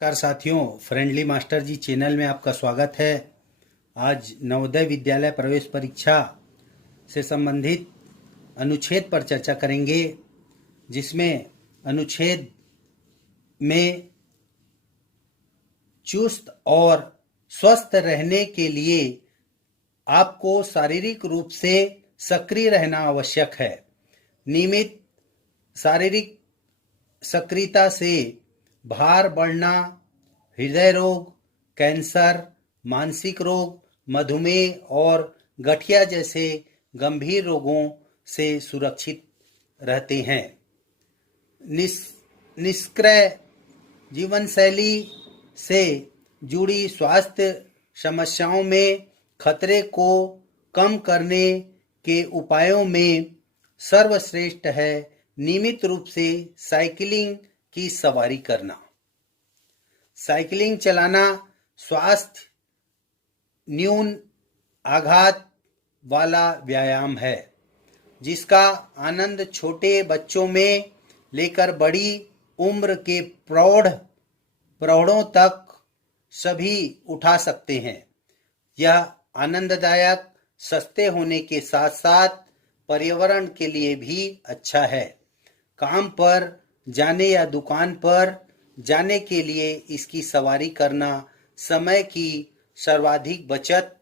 नमस्कार साथियों, friendly master जी channel में आपका स्वागत है। आज नवोदय विद्यालय प्रवेश परीक्षा से संबंधित अनुच्छेद पर चर्चा करेंगे, जिसमें अनुच्छेद में चुस्त और स्वस्थ रहने के लिए आपको शारीरिक रूप से सक्रिय रहना आवश्यक है। नियमित शारीरिक सक्रियता से भार बढ़ना, हृदय रोग, कैंसर, मानसिक रोग, मधुमेह और गठिया जैसे गंभीर रोगों से सुरक्षित रहते हैं। निष्क्रिय जीवन शैली से जुड़ी स्वास्थ्य समस्याओं में खतरे को कम करने के उपायों में सर्वश्रेष्ठ है नियमित रूप से साइकिलिंग की सवारी करना। साइकिलिंग चलाना स्वास्थ्य न्यून आघात वाला व्यायाम है, जिसका आनंद छोटे बच्चों में लेकर बड़ी उम्र के प्रौढ़ों तक सभी उठा सकते हैं। यह आनंददायक, सस्ते होने के साथ साथ पर्यावरण के लिए भी अच्छा है। काम पर जाने या दुकान पर जाने के लिए इसकी सवारी करना समय की सर्वाधिक बचत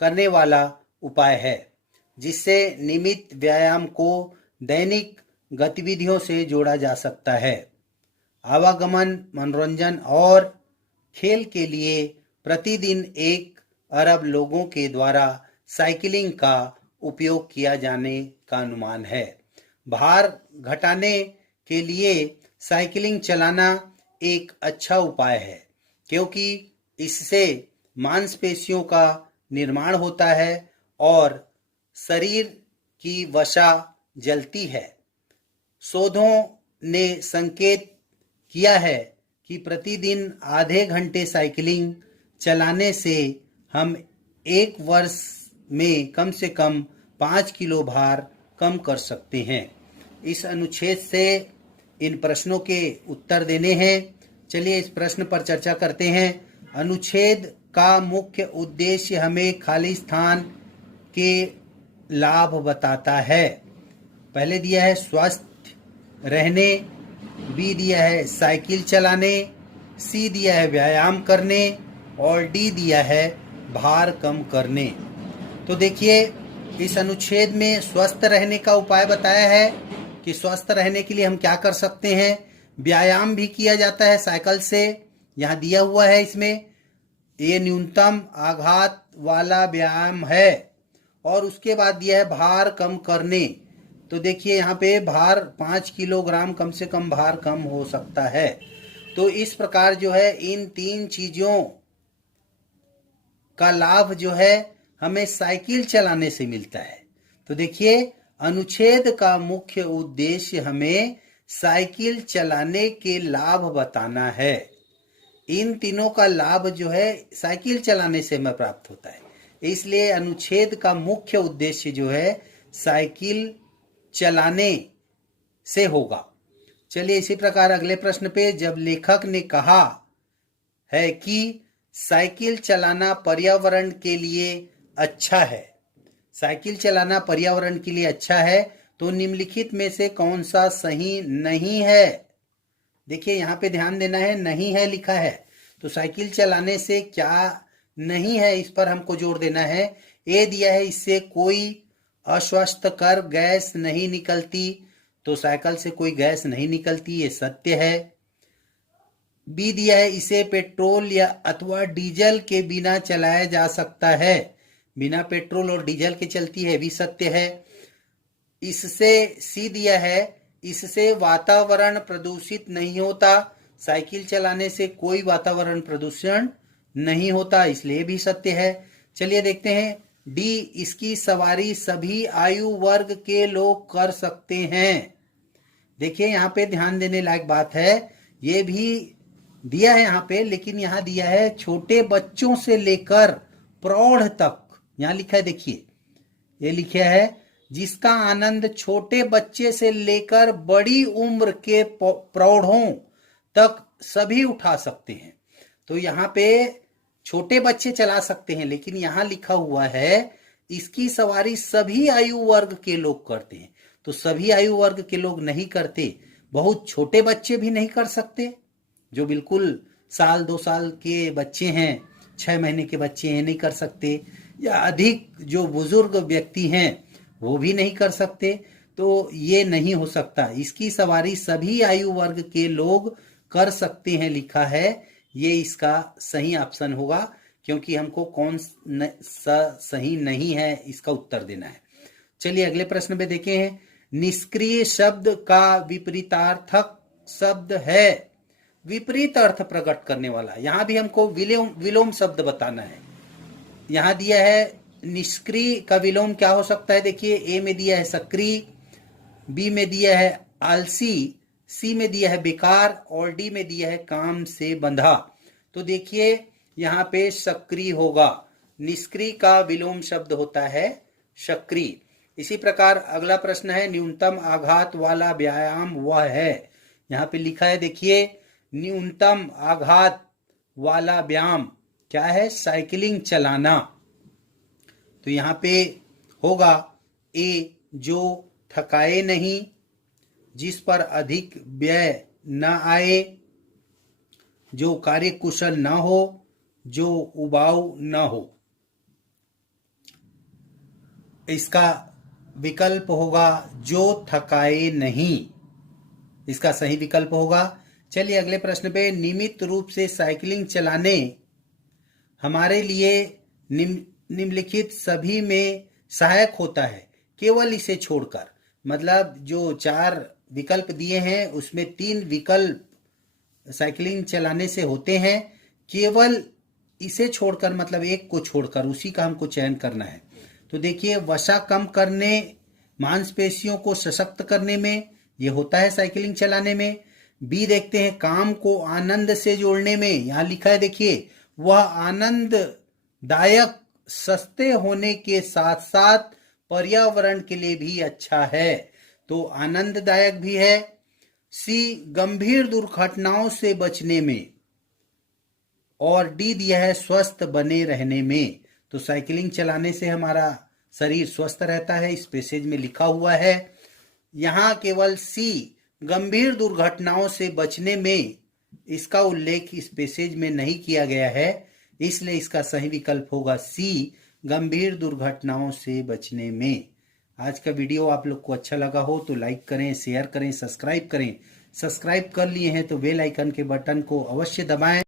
करने वाला उपाय है, जिससे नियमित व्यायाम को दैनिक गतिविधियों से जोड़ा जा सकता है। आवागमन, मनोरंजन और खेल के लिए प्रतिदिन 1 अरब लोगों के द्वारा साइकिलिंग का उपयोग किया जाने का अनुमान है। भार घटाने के लिए साइकिलिंग चलाना एक अच्छा उपाय है, क्योंकि इससे मांसपेशियों का निर्माण होता है और शरीर की वसा जलती है। शोधों ने संकेत किया है कि प्रतिदिन आधे घंटे साइकिलिंग चलाने से हम 1 वर्ष में कम से कम 5 किलो भार कम कर सकते हैं। इस अनुच्छेद से इन प्रश्नों के उत्तर देने हैं। चलिए इस प्रश्न पर चर्चा करते हैं। अनुच्छेद का मुख्य उद्देश्य हमें खाली स्थान के लाभ बताता है। पहले दिया है स्वस्थ रहने, बी दिया है साइकिल चलाने, सी दिया है व्यायाम करने और डी दिया है भार कम करने। तो देखिए, इस अनुच्छेद में स्वस्थ रहने का उपाय बताया है कि स्वस्थ रहने के लिए हम क्या कर सकते हैं। व्यायाम भी किया जाता है साइकिल से, यहाँ दिया हुआ है। इसमें ये न्यूनतम आघात वाला व्यायाम है। और उसके बाद दिया है भार कम करने। तो देखिए यहाँ पे भार 5 किलोग्राम कम से कम भार कम हो सकता है। तो इस प्रकार जो है इन 3 चीजों का लाभ जो है हमें साइकिल चलाने से मिलता है। तो देखिए, अनुच्छेद का मुख्य उद्देश्य हमें साइकिल चलाने के लाभ बताना है। इन तीनों का लाभ जो है साइकिल चलाने से हमें प्राप्त होता है, इसलिए अनुच्छेद का मुख्य उद्देश्य जो है साइकिल चलाने से होगा। चलिए इसी प्रकार अगले प्रश्न पे, जब लेखक ने कहा है कि साइकिल चलाना पर्यावरण के लिए अच्छा है, साइकिल चलाना पर्यावरण के लिए अच्छा है, तो निम्नलिखित में से कौन सा सही नहीं है। देखिए यहाँ पे ध्यान देना है, नहीं है लिखा है, तो साइकिल चलाने से क्या नहीं है, इस पर हमको जोर देना है। ए दिया है इससे कोई अस्वास्थ्यकर गैस नहीं निकलती, तो साइकिल से कोई गैस नहीं निकलती, ये सत्य है। बी दिया है इसे पेट्रोल या अथवा डीजल के बिना चलाया जा सकता है, बिना पेट्रोल और डीजल के चलती है, भी सत्य है। इससे सी दिया है इससे वातावरण प्रदूषित नहीं होता, साइकिल चलाने से कोई वातावरण प्रदूषण नहीं होता, इसलिए भी सत्य है। चलिए देखते हैं डी, इसकी सवारी सभी आयु वर्ग के लोग कर सकते हैं। देखिए यहाँ पे ध्यान देने लायक बात है, ये भी दिया है यहाँ पे, लेकिन यहाँ दिया है छोटे बच्चों से लेकर प्रौढ़ तक। यहाँ लिखा है, देखिए ये लिखा है जिसका आनंद छोटे बच्चे से लेकर बड़ी उम्र के प्रौढ़ों तक सभी उठा सकते हैं। तो यहाँ पे छोटे बच्चे चला सकते हैं, लेकिन यहाँ लिखा हुआ है इसकी सवारी सभी आयु वर्ग के लोग करते हैं। तो सभी आयु वर्ग के लोग नहीं करते, बहुत छोटे बच्चे भी नहीं कर सकते, जो बिल्कुल साल 2 साल के बच्चे हैं, 6 महीने के बच्चे हैं, नहीं कर सकते, या अधिक जो बुजुर्ग व्यक्ति हैं वो भी नहीं कर सकते। तो ये नहीं हो सकता। इसकी सवारी सभी आयु वर्ग के लोग कर सकते हैं लिखा है, ये इसका सही ऑप्शन होगा, क्योंकि हमको कौन सा सही नहीं है इसका उत्तर देना है। चलिए अगले प्रश्न पे देखें हैं। निष्क्रिय शब्द का विपरीतार्थक शब्द है। विपरीत अर्थ प्रकट करने वाला, यहां भी हमको विलोम शब्द बताना है। यहां दिया है निष्क्रिय का विलोम क्या हो सकता है। देखिए, ए में दिया है सक्रिय, बी में दिया है आलसी, सी में दिया है बेकार और डी में दिया है काम से बंधा। तो देखिए यहाँ पे सक्रिय होगा। निष्क्रिय का विलोम शब्द होता है सक्रिय। इसी प्रकार अगला प्रश्न है, न्यूनतम आघात वाला व्यायाम वह है। यहाँ पे लिखा है, देखिए, न्यूनतम आघात वाला व्यायाम क्या है, साइकिलिंग चलाना। तो यहाँ पे होगा ए, जो थकाए नहीं, जिस पर अधिक व्यय न आए, जो कार्यकुशल न हो, जो उबाऊ न हो। इसका विकल्प होगा जो थकाए नहीं, इसका सही विकल्प होगा। चलिए अगले प्रश्न पे, नियमित रूप से साइकिलिंग चलाने हमारे लिए निम्नलिखित सभी में सहायक होता है, केवल इसे छोड़कर। मतलब जो 4 विकल्प दिए हैं उसमें 3 विकल्प साइकिलिंग चलाने से होते हैं, केवल इसे छोड़कर, मतलब एक को छोड़कर, उसी का हमको चयन करना है। तो देखिए, वसा कम करने, मांसपेशियों को सशक्त करने में ये होता है साइकिलिंग चलाने में। बी देखते हैं, काम को आनंद से जोड़ने में। यहाँ लिखा है, देखिए, वह आनंददायक, सस्ते होने के साथ साथ पर्यावरण के लिए भी अच्छा है। तो आनंददायक भी है। सी, गंभीर दुर्घटनाओं से बचने में। और डी दिया है स्वस्थ बने रहने में। तो साइकिलिंग चलाने से हमारा शरीर स्वस्थ रहता है, इस पैसेज में लिखा हुआ है। यहाँ केवल सी, गंभीर दुर्घटनाओं से बचने में, इसका उल्लेख इस पैसेज में नहीं किया गया है, इसलिए इसका सही विकल्प होगा सी, गंभीर दुर्घटनाओं से बचने में। आज का वीडियो आप लोग को अच्छा लगा हो तो लाइक करें, शेयर करें, सब्सक्राइब करें। सब्सक्राइब कर लिए हैं तो बेल आइकन के बटन को अवश्य दबाएं।